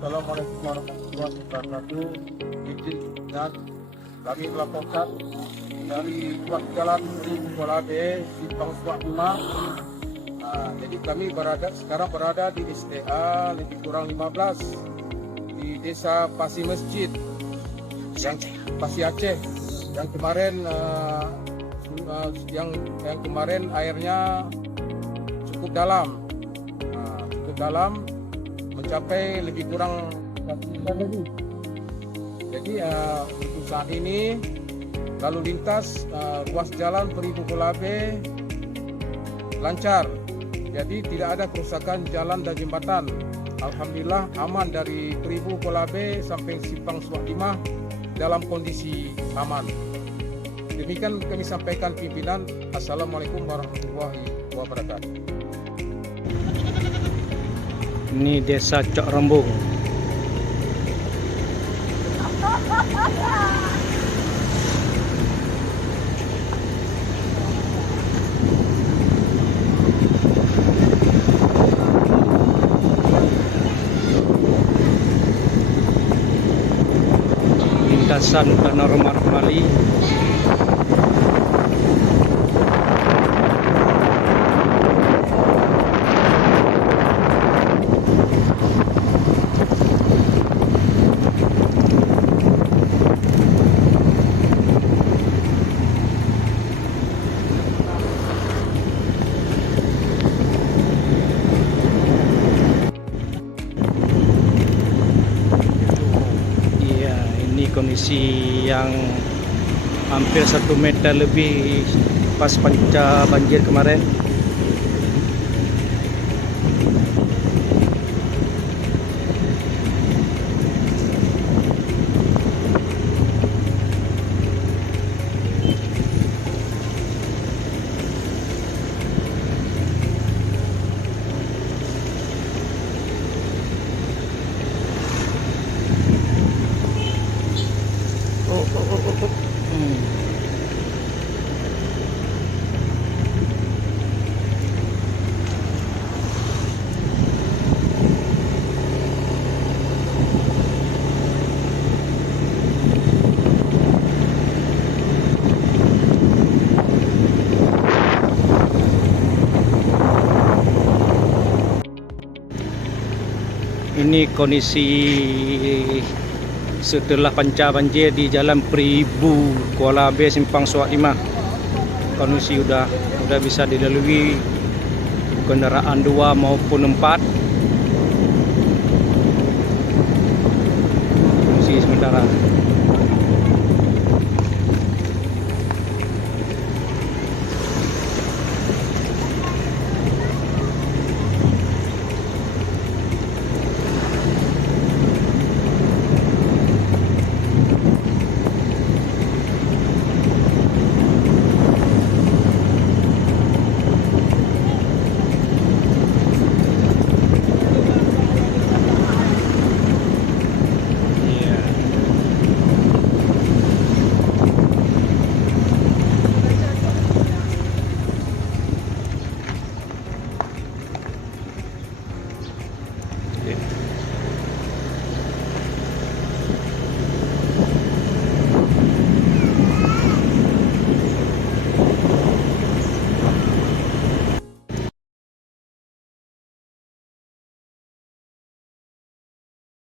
Assalamualaikum warahmatullahi wabarakatuh. Izin dan kami melaporkan dari ruas jalan Kuala B Simpang Suak 5. Jadi kami sekarang berada di STA lebih kurang 15 di Desa Pasir Masjid yang Pasir Aceh yang kemarin yang kemarin airnya cukup dalam mencapai lebih kurang 1 meter lebih. Jadi untuk saat ini lalu lintas ruas jalan Peribu Kuala B lancar. Jadi tidak ada kerusakan jalan dan jembatan. Alhamdulillah aman dari Peribu Kuala B sampai Simpang Suak 5 dalam kondisi aman. Demikian kami sampaikan pimpinan. Assalamualaikum warahmatullahi wabarakatuh. Ini Desa Cok Rembung. Lintasan panorama kembali. Kondisi yang hampir 1 meter lebih pas pasca banjir kemarin. Ini kondisi setelah pasca banjir di Jalan Peribu Kuala B Simpang Suak 5. Kondisi udah bisa dilalui kendaraan 2 maupun 4.